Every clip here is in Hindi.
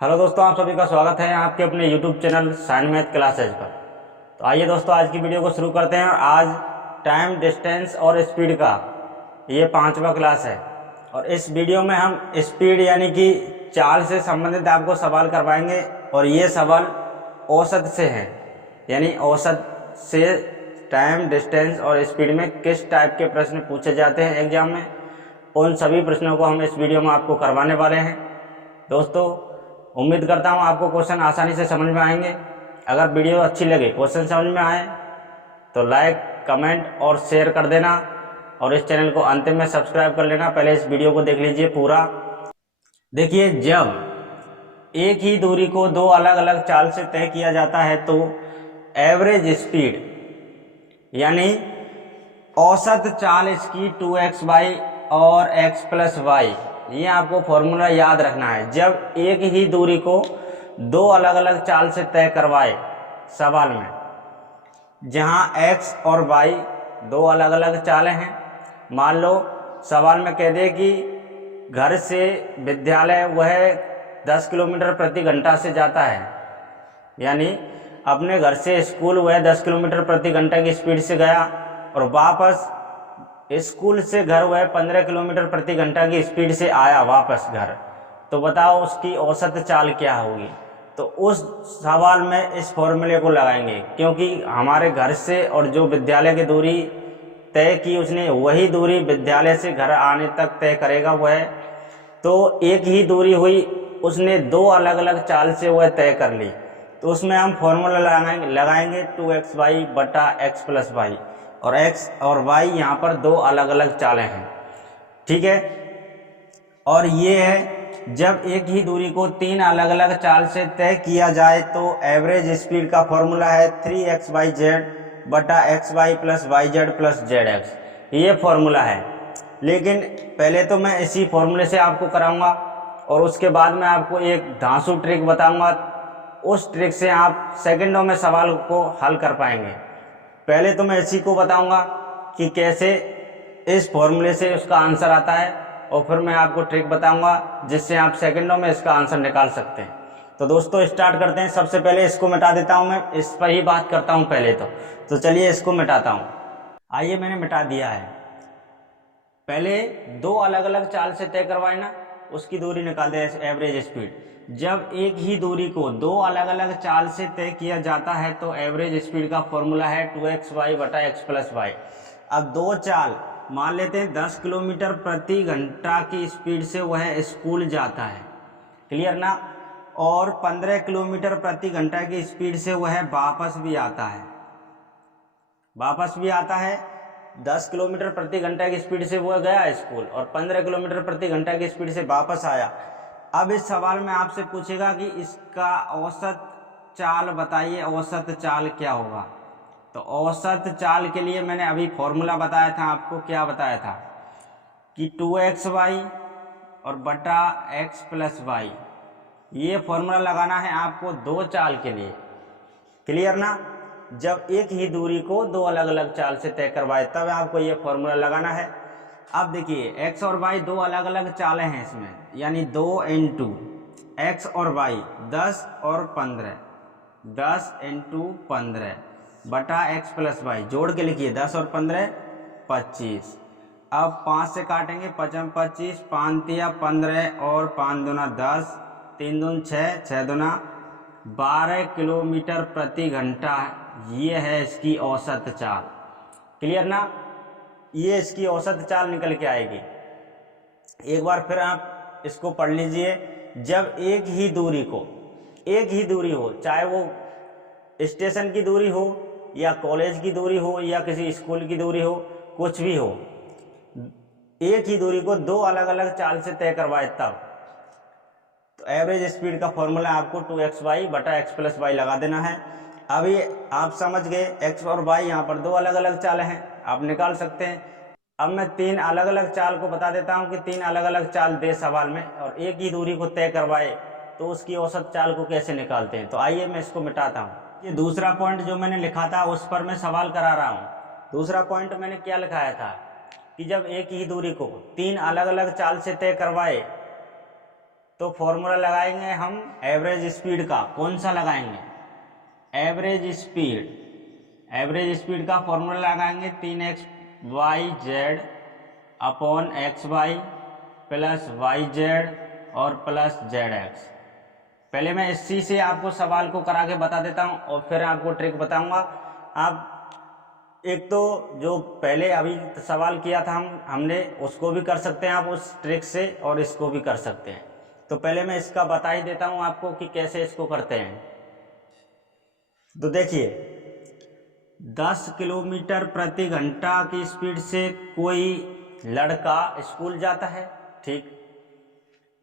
हेलो दोस्तों, आप सभी का स्वागत है आपके अपने YouTube channel sine math classes पर। तो आइए दोस्तों, आज की वीडियो को शुरू करते हैं। आज टाइम, डिस्टेंस और स्पीड का ये 5वां क्लास है और इस वीडियो में हम स्पीड यानी कि चाल से संबंधित आपको सवाल करवाएंगे। और ये सवाल औसत से हैं, यानी औसत से टाइम, डिस्टेंस और स्पीड में किस टाइप के प्रश्न पूछे जाते हैं एग्जाम में, उन सभी प्रश्नों को हम इस वीडियो में आपको करवाने वाले हैं। दोस्तों, उम्मीद करता हूँ आपको क्वेश्चन आसानी से समझ में आएंगे। अगर वीडियो अच्छी लगे, क्वेश्चन समझ में आए तो लाइक, कमेंट और शेयर कर देना और इस चैनल को अंतिम में सब्सक्राइब कर लेना। पहले इस वीडियो को देख लीजिए पूरा। देखिए, जब एक ही दूरी को दो अलग अलग चाल से तय किया जाता है तो एवरेज स्पीड यानी औसत चाल इसकी 2x/y और x + y, ये आपको फॉर्मूला याद रखना है। जब एक ही दूरी को दो अलग अलग चाल से तय करवाए सवाल में, जहां x और y दो अलग अलग चालें हैं। मान लो सवाल में कह दे कि घर से विद्यालय वह 10 किलोमीटर प्रति घंटा से जाता है, यानी अपने घर से स्कूल वह 10 किलोमीटर प्रति घंटा की स्पीड से गया और वापस स्कूल से घर वह 15 किलोमीटर प्रति घंटा की स्पीड से आया वापस घर। तो बताओ उसकी औसत चाल क्या होगी। तो उस सवाल में इस फॉर्मूले को लगाएंगे, क्योंकि हमारे घर से और जो विद्यालय की दूरी तय की उसने, वही दूरी विद्यालय से घर आने तक तय करेगा वह। तो एक ही दूरी हुई, उसने दो अलग अलग चाल से वह तय कर ली, तो उसमें हम फॉर्मूला लगाएंगे 2xy बटा x + y, और x और y यहाँ पर दो अलग अलग चालें हैं, ठीक है। और ये है, जब एक ही दूरी को तीन अलग अलग चाल से तय किया जाए तो एवरेज स्पीड का फॉर्मूला है 3xyz बटा xy + yz + zx, ये फॉर्मूला है। लेकिन पहले तो मैं इसी फॉर्मूले से आपको कराऊंगा और उसके बाद मैं आपको एक धांसू ट्रिक बताऊंगा। उस ट्रिक से आप सेकंडों में सवाल को हल कर पाएंगे। पहले तो मैं इसी को बताऊंगा कि कैसे इस फॉर्मूले से उसका आंसर आता है, और फिर मैं आपको ट्रिक बताऊंगा जिससे आप सेकंडों में इसका आंसर निकाल सकते हैं। तो दोस्तों, स्टार्ट करते हैं। सबसे पहले इसको मिटा देता हूं, मैं इस पर ही बात करता हूं पहले तो चलिए इसको मिटाता हूं। आइए, मैंने मिटा दिया है। पहले दो अलग अलग चाल से तय करवाए ना, उसकी दूरी निकाल दे, एवरेज स्पीड। जब एक ही दूरी को दो अलग अलग चाल से तय किया जाता है तो एवरेज स्पीड का फॉर्मूला है 2xy बटा x + y। अब दो चाल मान लेते हैं 10 किलोमीटर प्रति घंटा की स्पीड से वह स्कूल जाता है, क्लियर ना, और 15 किलोमीटर प्रति घंटा की स्पीड से वह वापस भी आता है। 10 किलोमीटर प्रति घंटा की स्पीड से वो गया स्कूल और 15 किलोमीटर प्रति घंटा की स्पीड से वापस आया। अब इस सवाल में आपसे पूछेगा कि इसका औसत चाल बताइए, औसत चाल क्या होगा। तो औसत चाल के लिए मैंने अभी फॉर्मूला बताया था आपको, क्या बताया था कि 2xy और बटा x + y, ये फॉर्मूला लगाना है आपको दो चाल के लिए, क्लियर ना। जब एक ही दूरी को दो अलग अलग चाल से तय करवाए तब आपको ये फॉर्मूला लगाना है। अब देखिए, x और y दो अलग अलग चालें हैं इसमें, यानी 2 × x और y 10 और 15, 10 × 15 बटा x + y, जोड़ के लिखिए 10 और 15 25। अब 5 से काटेंगे, 5 × 25, 5 × 15 और 5 दूना 10, 3 दून 6, 6 दूना 12 किलोमीटर प्रति घंटा। ये है इसकी औसत चाल, क्लियर ना। ये इसकी औसत चाल निकल के आएगी। एक बार फिर आप इसको पढ़ लीजिए। जब एक ही दूरी हो, चाहे वो स्टेशन की दूरी हो या कॉलेज की दूरी हो या किसी स्कूल की दूरी हो, कुछ भी हो, एक ही दूरी को दो अलग अलग चाल से तय करवाए तब, तो एवरेज स्पीड का फॉर्मूला आपको 2xy बटा x + y लगा देना है। अभी आप समझ गए, x और y यहाँ पर दो अलग अलग चालें हैं, आप निकाल सकते हैं। अब मैं तीन अलग अलग चाल को बता देता हूँ कि तीन अलग अलग चाल दे सवाल में और एक ही दूरी को तय करवाए तो उसकी औसत चाल को कैसे निकालते हैं। तो आइए मैं इसको मिटाता हूँ। ये दूसरा पॉइंट जो मैंने लिखा था उस पर मैं सवाल करा रहा हूँ। दूसरा पॉइंट मैंने क्या लिखाया था कि जब एक ही दूरी को तीन अलग अलग चाल से तय करवाए तो फॉर्मूला लगाएंगे हम एवरेज स्पीड का। कौन सा लगाएंगे? एवरेज स्पीड का फॉर्मूला लगाएंगे 3xyz upon xy plus yz और प्लस zx। पहले मैं इसी से आपको सवाल को करा के बता देता हूं और फिर आपको ट्रिक बताऊंगा। आप एक तो जो पहले अभी सवाल किया था हमने उसको भी कर सकते हैं आप उस ट्रिक से, और इसको भी कर सकते हैं। तो पहले मैं इसका बता ही देता हूं आपको कि कैसे इसको करते हैं। तो देखिए, 10 किलोमीटर प्रति घंटा की स्पीड से कोई लड़का स्कूल जाता है, ठीक,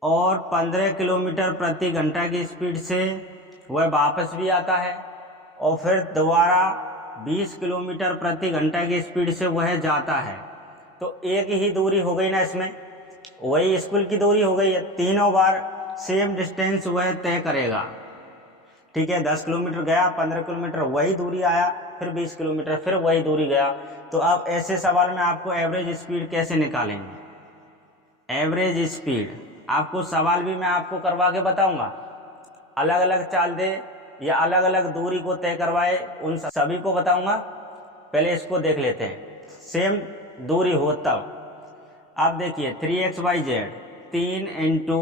और 15 किलोमीटर प्रति घंटा की स्पीड से वह वापस भी आता है, और फिर दोबारा 20 किलोमीटर प्रति घंटा की स्पीड से वह जाता है। तो एक ही दूरी हो गई ना, इसमें वही स्कूल की दूरी हो गई है। तीनों बार सेम डिस्टेंस वह तय करेगा, ठीक है। 10 किलोमीटर गया, 15 किलोमीटर वही दूरी आया, फिर 20 किलोमीटर फिर वही दूरी गया। तो अब ऐसे सवाल में आपको एवरेज स्पीड कैसे निकालेंगे? एवरेज स्पीड आपको सवाल भी मैं आपको करवा के बताऊंगा। अलग अलग चाल दे या अलग अलग दूरी को तय करवाए, उन सभी को बताऊंगा। पहले इसको देख लेते हैं, सेम दूरी हो तब। आप देखिए 3xyz 3 इंटू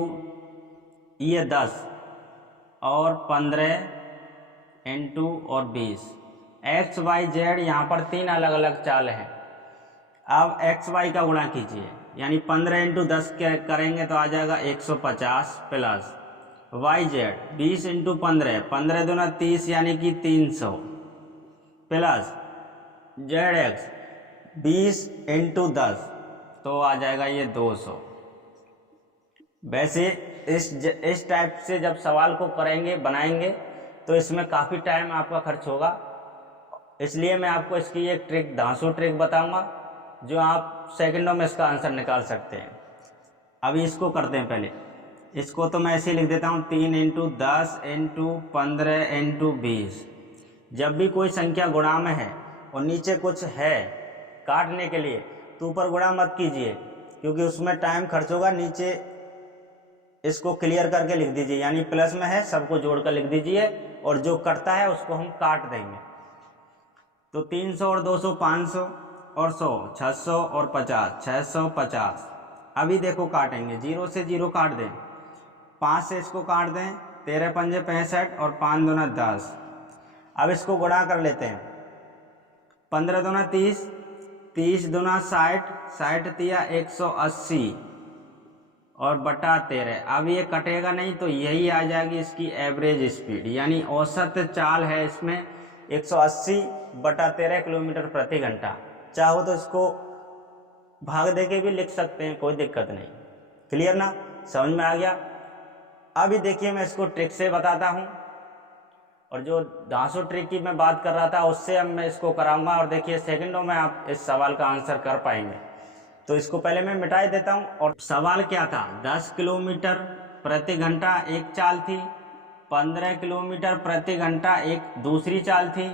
ये 10 और 15 इंटू और 20। xyz यहाँ पर 3 अलग अलग चाल हैं। अब xy का गुणा कीजिए, यानी 15 इंटू 10 करेंगे तो आ जाएगा 150 प्लस yz 20 इंटू 15, 15 दूना 30 यानी कि 300 प्लस zx 20 इंटू 10 तो आ जाएगा ये 200। वैसे इस टाइप से जब सवाल को करेंगे बनाएंगे तो इसमें काफ़ी टाइम आपका खर्च होगा, इसलिए मैं आपको इसकी एक ट्रिक, धांसू ट्रिक बताऊंगा जो आप सेकंडों में इसका आंसर निकाल सकते हैं। अभी इसको करते हैं। पहले इसको तो मैं ऐसे लिख देता हूँ 3 इंटू 10 इंटू 15 इंटू 20। जब भी कोई संख्या गुणा में है और नीचे कुछ है काटने के लिए तो ऊपर गुणा मत कीजिए, क्योंकि उसमें टाइम खर्च होगा। नीचे इसको क्लियर करके लिख दीजिए, यानी प्लस में है सबको जोड़कर लिख दीजिए, और जो कटता है उसको हम काट देंगे। तो 300 और 200 500 और 100 600 और 50 650। अभी देखो काटेंगे, 0 से 0 काट दें, 5 से इसको काट दें, 13 पंजे 65 और 5 दूना 10। अब इसको गुणा कर लेते हैं, 15 दूना 30, 30 दूना 60, 60 तिया 180 और बटा 13। अब ये कटेगा नहीं तो यही आ जाएगी इसकी एवरेज स्पीड, यानी औसत चाल है इसमें 180 बटा 13 किलोमीटर प्रति घंटा। चाहो तो इसको भाग दे के भी लिख सकते हैं, कोई दिक्कत नहीं। क्लियर ना, समझ में आ गया? अभी देखिए मैं इसको ट्रिक से बताता हूँ, और जो धांसू ट्रिक की मैं बात कर रहा था उससे अब मैं इसको कराऊंगा, और देखिए सेकंडों में आप इस सवाल का आंसर कर पाएंगे। तो इसको पहले मैं मिटा देता हूँ। और सवाल क्या था? 10 किलोमीटर प्रति घंटा एक चाल थी, 15 किलोमीटर प्रति घंटा एक दूसरी चाल थी,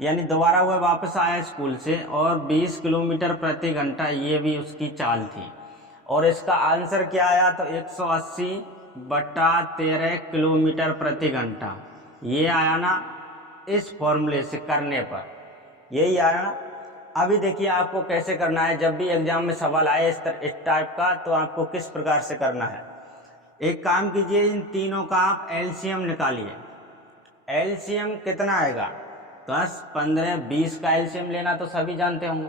यानी दोबारा वह वापस आया स्कूल से, और 20 किलोमीटर प्रति घंटा ये भी उसकी चाल थी। और इसका आंसर क्या आया? तो 180 बटा 13 किलोमीटर प्रति घंटा। ये आया ना इस फॉर्मूले से करने पर, यही आया ना। अभी देखिए आपको कैसे करना है। जब भी एग्जाम में सवाल आए इस टाइप का, तो आपको किस प्रकार से करना है। एक काम कीजिए, इन तीनों का आप एलसीएम निकालिए। एलसीएम कितना आएगा? 10 15 20 का एलसीएम लेना तो सभी जानते होंगे।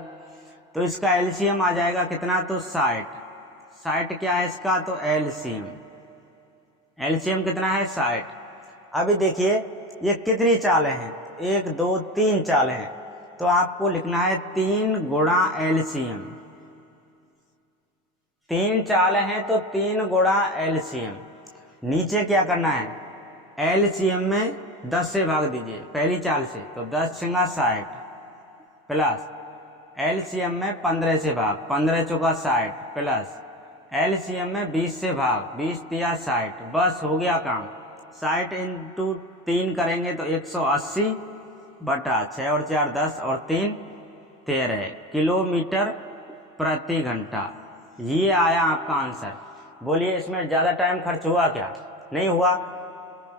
तो इसका एलसीएम आ जाएगा कितना? तो 60। 60 क्या है इसका? तो एलसीएम। एलसीएम कितना है? 60। अभी देखिए ये कितनी चालें हैं? 1 2 3 चालें हैं, तो आपको लिखना है 3 गुणा एलसीएम। 3 चालें हैं तो 3 गुणा एलसीएम। नीचे क्या करना है? एलसीएम में 10 से भाग दीजिए पहली चाल से, तो 10 छंगा 60 प्लस एलसीएम में 15 से भाग, 15 चौका 60 प्लस एलसीएम में 20 से भाग, 20 तिया 60। बस हो गया काम। 60 इंटू 3 करेंगे तो 180 बटा 6 और 4 10 और 3 13 किलोमीटर प्रति घंटा। ये आया आपका आंसर। बोलिए इसमें ज़्यादा टाइम खर्च हुआ क्या? नहीं हुआ।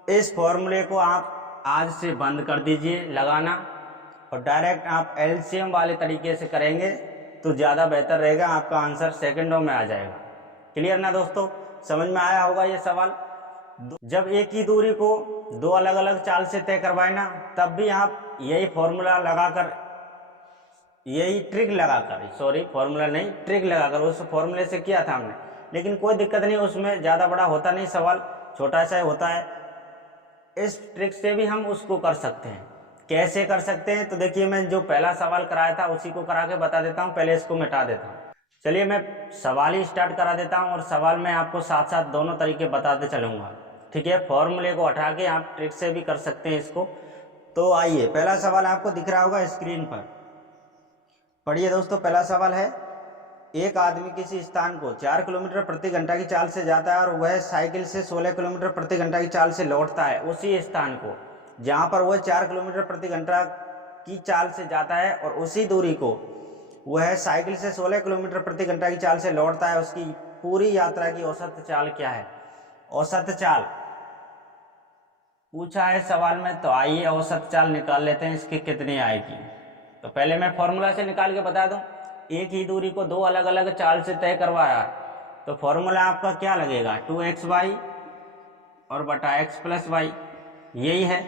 इस फॉर्मूले को आप आज से बंद कर दीजिए लगाना और डायरेक्ट आप एलसीएम वाले तरीके से करेंगे तो ज़्यादा बेहतर रहेगा, आपका आंसर सेकंडों में आ जाएगा। क्लियर ना दोस्तों? समझ में आया होगा ये सवाल। जब एक ही दूरी को दो अलग अलग चाल से तय करवाए ना, तब भी आप यही फॉर्मूला लगाकर, यही ट्रिक लगाकर, सॉरी फॉर्मूला नहीं, ट्रिक लगाकर उस फॉर्मूले से किया था हमने, लेकिन कोई दिक्कत नहीं, उसमें ज़्यादा बड़ा होता नहीं सवाल, छोटा सा होता है। इस ट्रिक से भी हम उसको कर सकते हैं। कैसे कर सकते हैं? तो देखिए मैं जो पहला सवाल कराया था उसी को करा के बता देता हूँ, पहले इसको मिटा देता हूँ। चलिए मैं सवाल ही स्टार्ट करा देता हूँ और सवाल में आपको साथ साथ दोनों तरीके बताते चलूँगा, ठीक है? फॉर्मूले को हटा के आप ट्रिक से भी कर सकते हैं इसको। तो आइए पहला सवाल आपको दिख रहा होगा स्क्रीन पर, पढ़िए दोस्तों। पहला सवाल है, एक आदमी किसी स्थान को 4 किलोमीटर प्रति घंटा की चाल से जाता है और वह साइकिल से 16 किलोमीटर प्रति घंटा की चाल से लौटता है। उसी स्थान को जहाँ पर वह 4 किलोमीटर प्रति घंटा की चाल से जाता है और उसी दूरी को वह साइकिल से 16 किलोमीटर प्रति घंटा की चाल से लौटता है, उसकी पूरी यात्रा की औसत चाल क्या है? औसत चाल पूछा है सवाल में, तो आइए औसत चाल निकाल लेते हैं, इसकी कितनी आएगी। तो पहले मैं फॉर्मूला से निकाल के बता दूं। एक ही दूरी को दो अलग अलग चाल से तय करवाया, तो फॉर्मूला आपका क्या लगेगा? 2xy और बटा x प्लस वाई, यही है।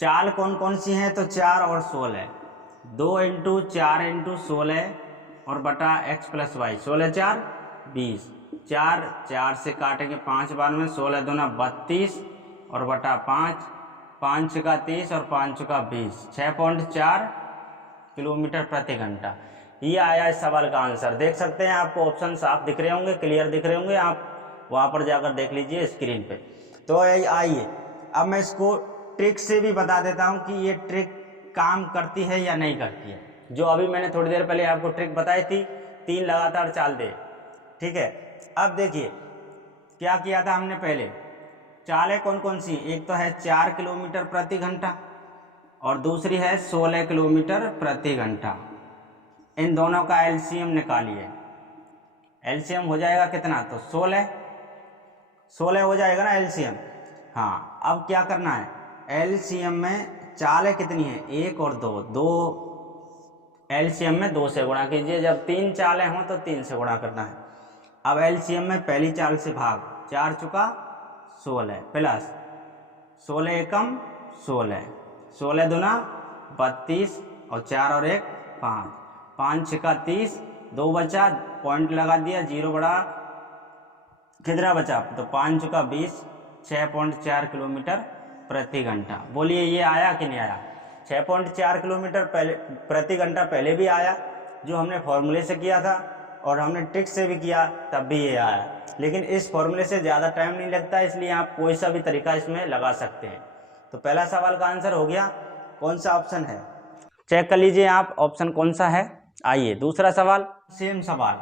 चाल कौन कौन सी है? तो 4 और 16, 2 इंटू 4 इंटू 16 और बटा x प्लस वाई, 16 4 20, 4 4 से काटेंगे 5 बार में, 16 दूना 32 और बटा 5, 5 का 30 और 5 का 20, 6.4 किलोमीटर प्रति घंटा। ये आया इस सवाल का आंसर। देख सकते हैं, आपको ऑप्शन साफ दिख रहे होंगे, क्लियर दिख रहे होंगे, आप वहाँ पर जाकर देख लीजिए स्क्रीन पे। तो आइए अब मैं इसको ट्रिक से भी बता देता हूँ कि ये ट्रिक काम करती है या नहीं करती है। जो अभी मैंने थोड़ी देर पहले आपको ट्रिक बताई थी, 3 लगातार चाल दे, ठीक है? अब देखिए क्या किया था हमने पहले। चालें कौन कौन सी? एक तो है 4 किलोमीटर प्रति घंटा और दूसरी है 16 किलोमीटर प्रति घंटा। इन दोनों का एलसीएम निकालिए। एलसीएम हो जाएगा कितना? तो 16 हो जाएगा ना एलसीएम। हाँ, अब क्या करना है? एलसीएम में चालें कितनी है? 1 और 2, 2 एलसीएम में 2 से गुणा कीजिए। जब 3 चालें हों तो 3 से गुणा करना है। अब एलसीएम में पहली चाल से भाग, 4 चुका 16 प्लस 16 एकम 16, 16 दूना 32 और 4 और 1 5, 5 छक्का 30, 2 बचा, पॉइंट लगा दिया, 0 बड़ा, कितना बचा? तो 5 चुका 20, 6.4 किलोमीटर प्रति घंटा। बोलिए ये आया कि नहीं आया? 6.4 किलोमीटर पहले प्रति घंटा पहले भी आया, जो हमने फॉर्मूले से किया था, और हमने ट्रिक से भी किया तब भी ये आया। लेकिन इस फॉर्मूले से ज़्यादा टाइम नहीं लगता, इसलिए आप कोई सा भी तरीका इसमें लगा सकते हैं। तो पहला सवाल का आंसर हो गया। कौन सा ऑप्शन है? चेक कर लीजिए आप ऑप्शन कौन सा है। आइए दूसरा सवाल, सेम सवाल।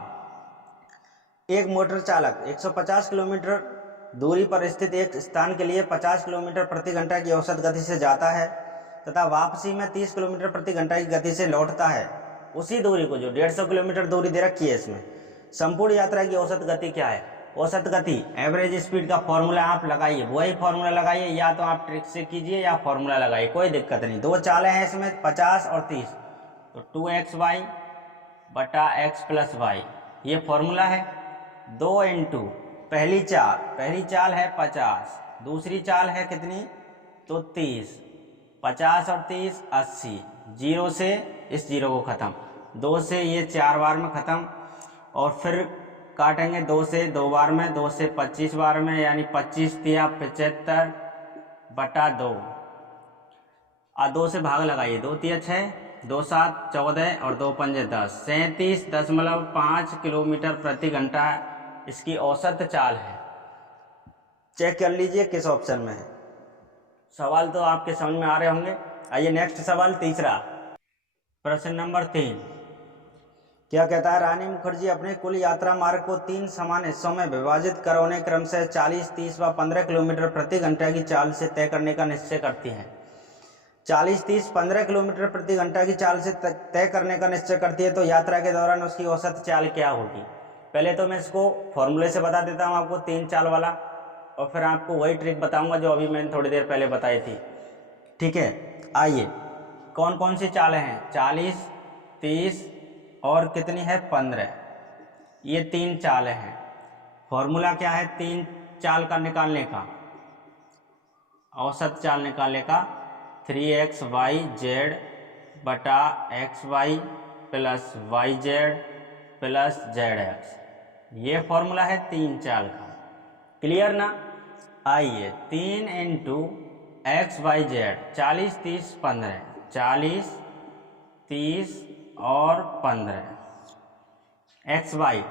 एक मोटर चालक 150 किलोमीटर दूरी पर स्थित एक स्थान के लिए 50 किलोमीटर प्रति घंटा की औसत गति से जाता है तथा वापसी में 30 किलोमीटर प्रति घंटा की गति से लौटता है। उसी दूरी को, जो 150 किलोमीटर दूरी दे रखी है इसमें, संपूर्ण यात्रा की औसत गति क्या है? औसत गति, एवरेज स्पीड का फॉर्मूला आप लगाइए, वही फॉर्मूला लगाइए, या तो आप ट्रिक से कीजिए या फॉर्मूला लगाइए, कोई दिक्कत नहीं। 2 चालें हैं इसमें, 50 और 30, तो 2xy बटा x प्लस वाई, ये फॉर्मूला है। 2 इंटू पहली चाल है 50, दूसरी चाल है कितनी? तो 30, 50 और 30 80, 0 से इस 0 को ख़त्म, 2 से ये 4 बार में ख़त्म, और फिर काटेंगे 2 से 2 बार में, 2 से 25 बार में, यानी 25 तिया 75 बटा 2, और 2 से भाग लगाइए, 2 तिया 6, 2 7 14 और 2 पंजे 10, 37.5 किलोमीटर प्रति घंटा इसकी औसत चाल है। चेक कर लीजिए किस ऑप्शन में है। सवाल तो आपके समझ में आ रहे होंगे। आइए नेक्स्ट सवाल, तीसरा, प्रश्न नंबर 3। क्या कहता है? रानी मुखर्जी अपने कुल यात्रा मार्ग को 3 समान हिस्सों में विभाजित कर उन्हें क्रमशः 40, 30 व 15 किलोमीटर प्रति घंटा की चाल से तय करने का निश्चय करती है। 40, 30, 15 किलोमीटर प्रति घंटा की चाल से तय करने का निश्चय करती है, तो यात्रा के दौरान उसकी औसत चाल क्या होगी? पहले तो मैं इसको फॉर्मूले से बता देता हूँ आपको 3 चाल वाला, और फिर आपको वही ट्रिक बताऊंगा जो अभी मैंने थोड़ी देर पहले बताई थी। ठीक है, आइए कौन कौन सी चालें हैं, 40, 30 और कितनी है 15, ये 3 चालें हैं। फॉर्मूला क्या है 3 चाल का निकालने का, औसत चाल निकालने का 3xyz बटा xy plus yz plus zx, ये फॉर्मूला है 3 चाल का। क्लियर ना? आइए 3 इंटू एक्स वाई जेड, 40, 30, 15, 40, 30 और 15, एक्स वाई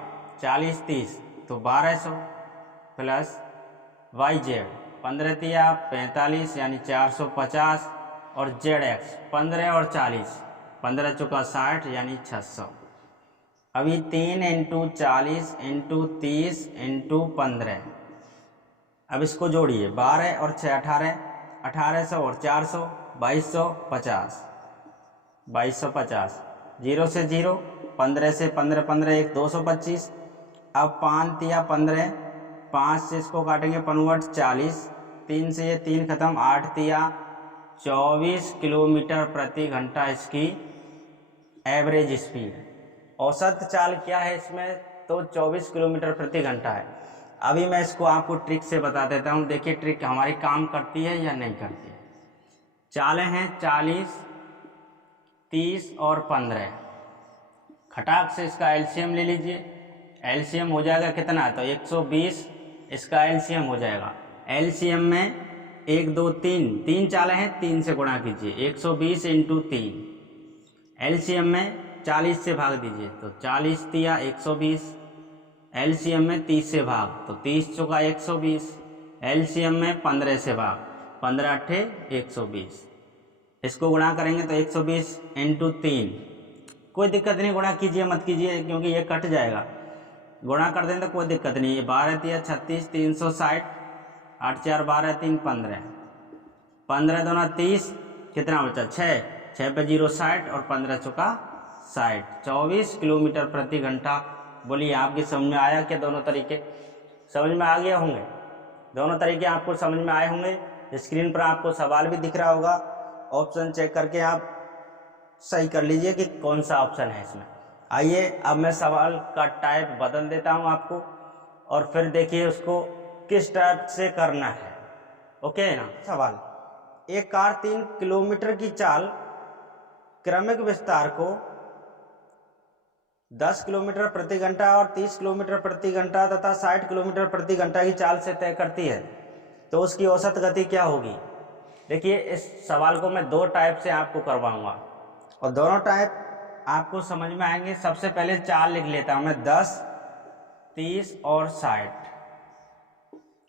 40, 30 तो 1200 प्लस वाई जेड 15 तिया 45 यानी 450 और जेड एक्स 15 और 40, 15 चौका 60 यानी 600। अभी 3 इंटू 40 इंटू 30 इंटू 15, अब इसको जोड़िए 12 और 6 18, 1800 और 400 2250, 2250, 0 से 0, 15 से 15, 15 1 225। अब 5 तिया 15, 5 से इसको काटेंगे 5 40, 3 से ये 3 खत्म, 8 तिया 24 किलोमीटर प्रति घंटा इसकी एवरेज स्पीड। औसत चाल क्या है इसमें, तो 24 किलोमीटर प्रति घंटा है। अभी मैं इसको आपको ट्रिक से बता देता हूँ, देखिए ट्रिक हमारी काम करती है या नहीं करती है। चालें हैं 40, 30 और 15, खटाक से इसका एलसीएम ले लीजिए। एलसीएम हो जाएगा कितना, तो 120 इसका एलसीएम हो जाएगा। एलसीएम में 1 2 3 चालें हैं, 3 से गुणा कीजिए, 120 इंटू 3। एलसीएम में 40 से भाग दीजिए तो 40 तिया 120, एलसीएम में 30 से भाग तो 30 चौका 120, एलसीएम में 15 से भाग, 15 अट्ठे 120। इसको गुणा करेंगे तो 120 इंटू 3, कोई दिक्कत नहीं, गुणा कीजिए मत कीजिए क्योंकि ये कट जाएगा। गुणा कर दें तो कोई दिक्कत नहीं है। 12 तिया 36, 360, 8 4 12 3 15, 15 दूना 30, कितना बचा 6, 6 पे 0 60 और 15 चौका 60, 24 किलोमीटर प्रति घंटा। बोलिए आपकी समझ में आया क्या? दोनों तरीके समझ में आ गए होंगे, दोनों तरीके आपको समझ में आए होंगे। स्क्रीन पर आपको सवाल भी दिख रहा होगा, ऑप्शन चेक करके आप सही कर लीजिए कि कौन सा ऑप्शन है इसमें। आइए अब मैं सवाल का टाइप बदल देता हूं आपको, और फिर देखिए उसको किस टाइप से करना है। ओके ना? सवाल, एक कार 3 किलोमीटर की चाल क्रमिक विस्तार को 10 किलोमीटर प्रति घंटा और 30 किलोमीटर प्रति घंटा तथा 60 किलोमीटर प्रति घंटा की चाल से तय करती है, तो उसकी औसत गति क्या होगी? देखिए इस सवाल को मैं 2 टाइप से आपको करवाऊंगा और दोनों टाइप आपको समझ में आएंगे। सबसे पहले चाल लिख लेता हूं मैं, 10, 30 और 60।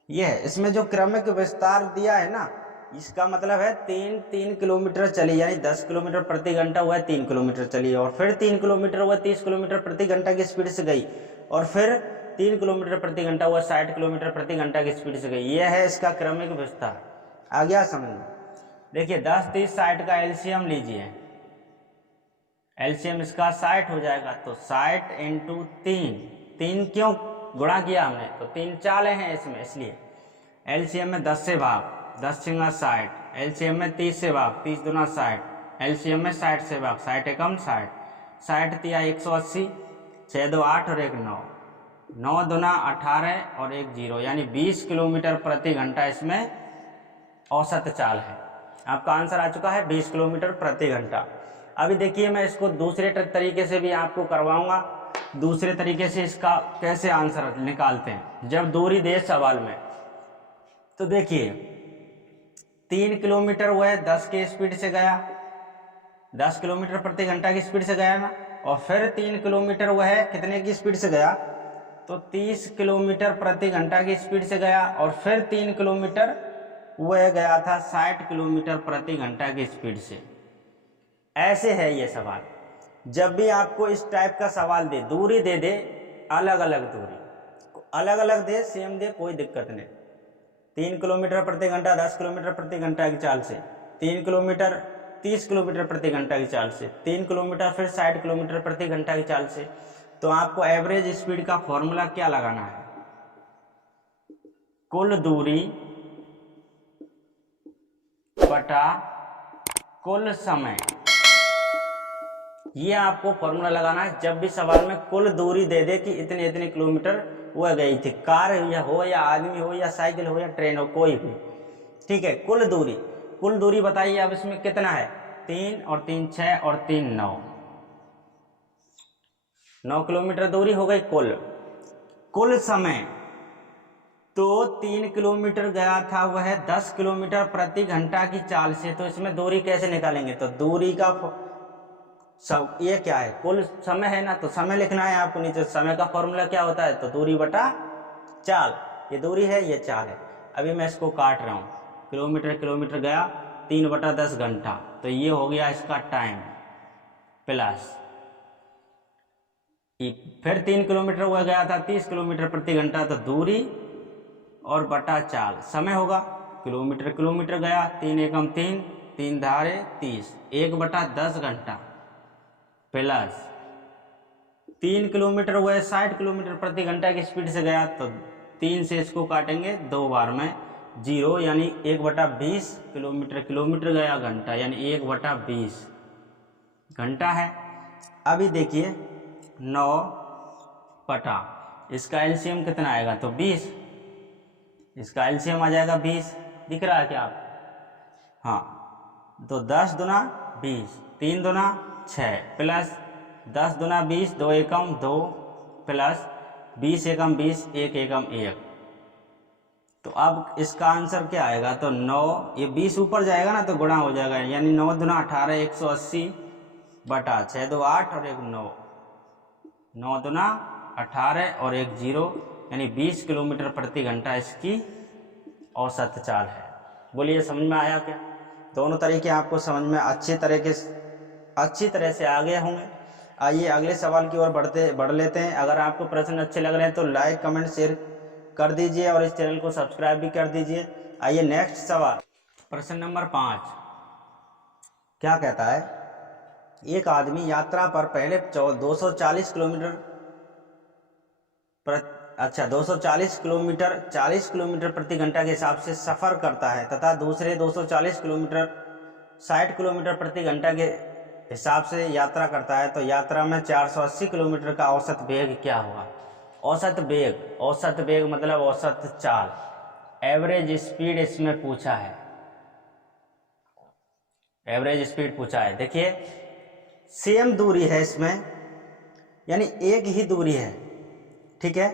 यह है, इसमें जो क्रमिक विस्तार दिया है ना, इसका मतलब है 3 किलोमीटर चली, यानी 10 किलोमीटर प्रति घंटा हुआ है 3 किलोमीटर चली, और फिर 3 किलोमीटर हुआ 30 किलोमीटर प्रति घंटा की स्पीड से गई, और फिर 3 किलोमीटर प्रति घंटा हुआ 60 किलोमीटर प्रति घंटा की स्पीड से गई। यह है इसका क्रमिक विस्तार। आ गया समझ में? देखिए 10, 30, 60 का एलसीएम लीजिए, एलसीएम इसका 60 हो जाएगा, तो 60 इंटू 3 क्यों गुणा किया हमने, तो 3 चालें हैं इसमें, इसलिए एलसीएम में 10 से भाग, 10 छिंगा 60, एलसीएम में 30 से भाग, 30 दूना 60, एलसीएम में 60 से भाग, 60 एकम 60, 60 तिया 180, 6 2 8 और 1 9, 9 दूना 18 और 1 0, यानी 20 किलोमीटर प्रति घंटा इसमें औसत चाल है। आपका आंसर आ चुका है 20 किलोमीटर प्रति घंटा। अभी देखिए मैं इसको दूसरे तरीके से भी आपको करवाऊंगा, दूसरे तरीके से इसका कैसे आंसर निकालते हैं जब दूरी दे सवाल में। तो देखिए 3 किलोमीटर वो है 10 की स्पीड से गया, 10 किलोमीटर प्रति घंटा की स्पीड से गया ना, और फिर 3 किलोमीटर वो है कितने की स्पीड से गया, तो 30 किलोमीटर प्रति घंटा की स्पीड से गया, और फिर 3 किलोमीटर वह गया था 60 किलोमीटर प्रति घंटा की स्पीड से। ऐसे है ये सवाल। जब भी आपको इस टाइप का सवाल दे, दूरी दे दे, अलग अलग दूरी, अलग अलग दे, सेम दे, कोई दिक्कत नहीं। 3 किलोमीटर प्रति घंटा 10 किलोमीटर प्रति घंटा की चाल से, 3 किलोमीटर 30 किलोमीटर प्रति घंटा की चाल से, 3 किलोमीटर फिर 60 किलोमीटर प्रति घंटा की चाल से, तो आपको एवरेज स्पीड का फॉर्मूला क्या लगाना है, कुल दूरी बटा कुल समय, ये आपको फॉर्मूला लगाना है। जब भी सवाल में कुल दूरी दे दे कि इतने इतने किलोमीटर वह गई थी, कार हो या आदमी हो या साइकिल हो या ट्रेन हो, कोई भी, ठीक है। कुल दूरी बताइए अब इसमें कितना है, 3 और 3 6 और 3 9 किलोमीटर दूरी हो गई कुल समय तो 3 किलोमीटर गया था वह 10 किलोमीटर प्रति घंटा की चाल से। तो इसमें दूरी कैसे निकालेंगे, तो दूरी का सब ये क्या है, कुल समय है ना, तो समय लिखना है आपको नीचे। समय का फॉर्मूला क्या होता है, तो दूरी बटा चाल, ये दूरी है ये चाल है। अभी मैं इसको काट रहा हूँ, किलोमीटर गया 3/10 घंटा, तो ये हो गया इसका टाइम प्लस फिर 3 किलोमीटर हुआ गया था 30 किलोमीटर प्रति घंटा, तो दूरी और बटा चाल, समय होगा किलोमीटर गया 3 एकम 3 3 धारे 30, 1/10 घंटा प्लस 3 किलोमीटर हुए 60 किलोमीटर प्रति घंटा की स्पीड से गया, तो 3 से इसको काटेंगे 2 बार में 0, यानी 1/20 किलोमीटर गया घंटा, यानी 1/20 घंटा है। अभी देखिए 9 बटा इसका एलसीएम कितना आएगा, तो 20, इसका एलसीएम आ जाएगा 20, दिख रहा है क्या आप, हाँ। तो 10 दूना 20, 3 दूना 6 प्लस 10 दूना 20, 2 एकम 2 प्लस 20 एकम 20, 1 एकम 1। तो अब इसका आंसर क्या आएगा, तो 9, ये 20 ऊपर जाएगा ना तो गुणा हो जाएगा, यानी 9 दूना 18, 180 बटा 6 2 8 और 1 9, 9 दूना 18 और 1 0, यानी 20 किलोमीटर प्रति घंटा इसकी औसत चाल है। बोलिए समझ में आया क्या? दोनों तरीके आपको समझ में अच्छी तरह से आ गए होंगे। आइए अगले सवाल की ओर बढ़ लेते हैं। अगर आपको प्रश्न अच्छे लग रहे हैं तो लाइक कमेंट शेयर कर दीजिए और इस चैनल को सब्सक्राइब भी कर दीजिए। आइए नेक्स्ट सवाल, प्रश्न नंबर 5 क्या कहता है, एक आदमी यात्रा पर पहले 240 किलोमीटर 40 किलोमीटर प्रति घंटा के हिसाब से सफ़र करता है तथा दूसरे 240 किलोमीटर 60 किलोमीटर प्रति घंटा के हिसाब से यात्रा करता है, तो यात्रा में 480 किलोमीटर का औसत वेग क्या होगा। औसत वेग मतलब औसत चाल, एवरेज स्पीड इसमें पूछा है, एवरेज स्पीड पूछा है। देखिए सेम दूरी है इसमें, यानी एक ही दूरी है, ठीक है।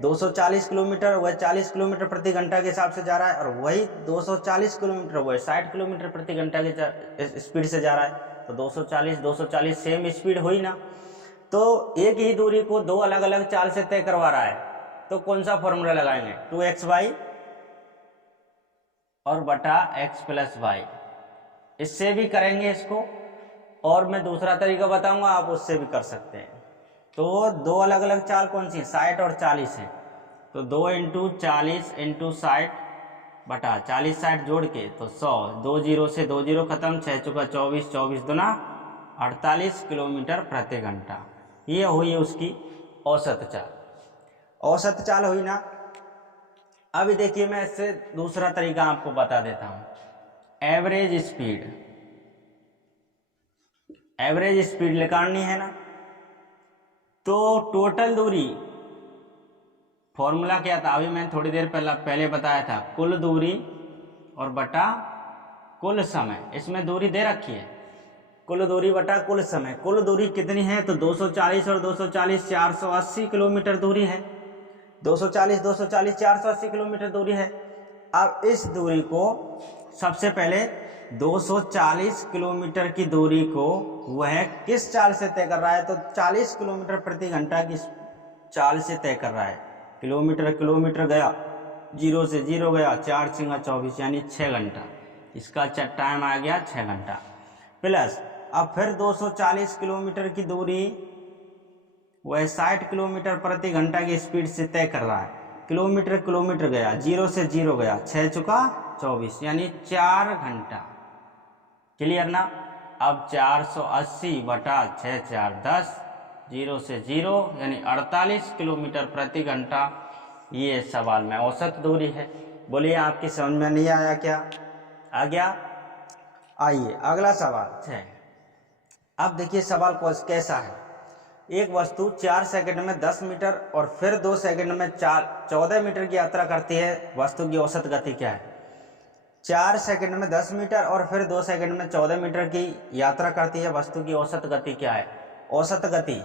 240 किलोमीटर वह 40 किलोमीटर प्रति घंटा के हिसाब से जा रहा है, और वही 240 किलोमीटर वह 60 किलोमीटर प्रति घंटा के स्पीड से जा रहा है, तो 240 सेम स्पीड हुई ना। तो एक ही दूरी को दो अलग अलग चाल से तय करवा रहा है, तो कौन सा फॉर्मूला लगाएंगे, 2xy और बटा x प्लस वाई, इससे भी करेंगे इसको, और मैं दूसरा तरीका बताऊंगा, आप उससे भी कर सकते हैं। तो दो अलग अलग चाल कौन सी है, 60 और 40 है, तो 2 × 40 × 60 बटा 40 60 जोड़ के तो 100, 2 0 से 2 0 खत्म, 6 चौका 24, 24 दूना 48 किलोमीटर प्रति घंटा। ये हुई उसकी औसत चाल हुई ना। अभी देखिए मैं इससे दूसरा तरीका आपको बता देता हूँ, एवरेज स्पीड निकालनी है ना। तो टोटल दूरी फॉर्मूला क्या था, अभी मैंने थोड़ी देर पहले बताया था, कुल दूरी और बटा कुल समय। इसमें दूरी दे रखी है, कुल दूरी बटा कुल समय। कुल दूरी कितनी है, तो 240 और 240 480 किलोमीटर दूरी है, 240 480 किलोमीटर दूरी है। अब इस दूरी को सबसे पहले 240 किलोमीटर की दूरी को वह किस चाल से तय कर रहा है, तो 40 किलोमीटर प्रति घंटा की चाल से तय कर रहा है। किलोमीटर गया, 0 से 0 गया, 4 × 24 यानी 6 घंटा, इसका टाइम आ गया 6 घंटा। प्लस अब फिर 240 किलोमीटर की दूरी वह 60 किलोमीटर प्रति घंटा की स्पीड से तय कर रहा है। किलोमीटर गया, 0 से 0 गया, 6 चुका 24 यानी 4 घंटा। क्लियर ना। अब 480 बटा 6 4 10, 0 से 0 यानी 48 किलोमीटर प्रति घंटा ये सवाल में औसत दूरी है। बोलिए आपकी समझ में नहीं आया क्या? आ गया? आइए अगला सवाल 6। अब देखिए सवाल कैसा है। एक वस्तु 4 सेकंड में 10 मीटर और फिर 2 सेकंड में 14 मीटर की यात्रा करती है, वस्तु की औसत गति क्या है? 4 सेकंड में 10 मीटर और फिर 2 सेकंड में 14 मीटर की यात्रा करती है, वस्तु की औसत गति क्या है? औसत गति,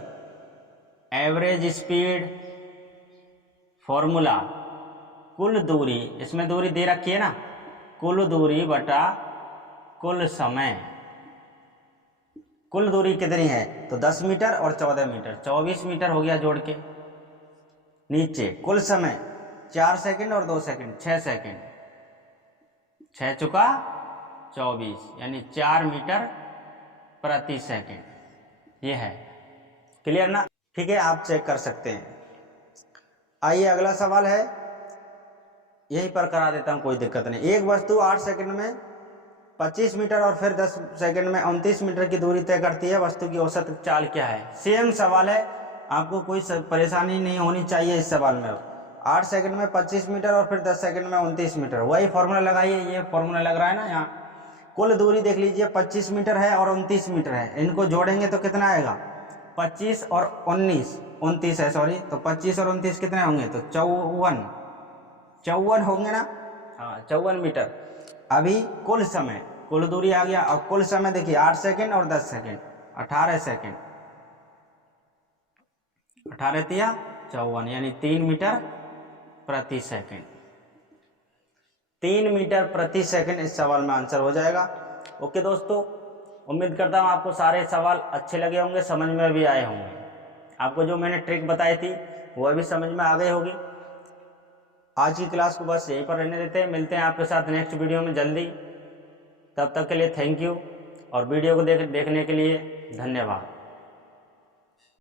एवरेज स्पीड, फॉर्मूला कुल दूरी, इसमें दूरी दे रखी है ना, कुल दूरी बटा कुल समय। कुल दूरी कितनी है? तो 10 मीटर और 14 मीटर, 24 मीटर हो गया जोड़ के। नीचे कुल समय 4 सेकंड और 2 सेकंड, 6 सेकंड, 6 चुका 24 यानी 4 मीटर प्रति सेकंड। ये है क्लियर ना? ठीक है, आप चेक कर सकते हैं। आइए अगला सवाल है, यहीं पर करा देता हूं, कोई दिक्कत नहीं। एक वस्तु 8 सेकंड में 25 मीटर और फिर 10 सेकंड में 29 मीटर की दूरी तय करती है, वस्तु की औसत चाल क्या है? सेम सवाल है, आपको कोई परेशानी नहीं होनी चाहिए इस सवाल में। 8 सेकंड में 25 मीटर और फिर 10 सेकंड में 29 मीटर, वही फॉर्मूला लगाइए। ये फॉर्मूला लग रहा है ना यहाँ। कुल दूरी देख लीजिए, 25 मीटर है और 29 मीटर है, इनको जोड़ेंगे तो कितना आएगा? 25 और 29 है, सॉरी, तो 25 और 29 कितने होंगे? तो 54 होंगे ना? हाँ, 54 मीटर। अभी कुल समय, कुल दूरी आ गया, और कुल समय देखिए 8 सेकंड और 10 सेकंड, 18 सेकंड, 18 तिया 54 यानी 3 मीटर प्रति सेकंड। 3 मीटर प्रति सेकंड इस सवाल में आंसर हो जाएगा। ओके दोस्तों, उम्मीद करता हूँ आपको सारे सवाल अच्छे लगे होंगे, समझ में भी आए होंगे। आपको जो मैंने ट्रिक बताई थी वह भी समझ में आ गई होगी। आज की क्लास को बस यहीं पर रहने देते हैं, मिलते हैं आपके साथ नेक्स्ट वीडियो में जल्दी। तब तक के लिए थैंक यू, और वीडियो को देखने के लिए धन्यवाद।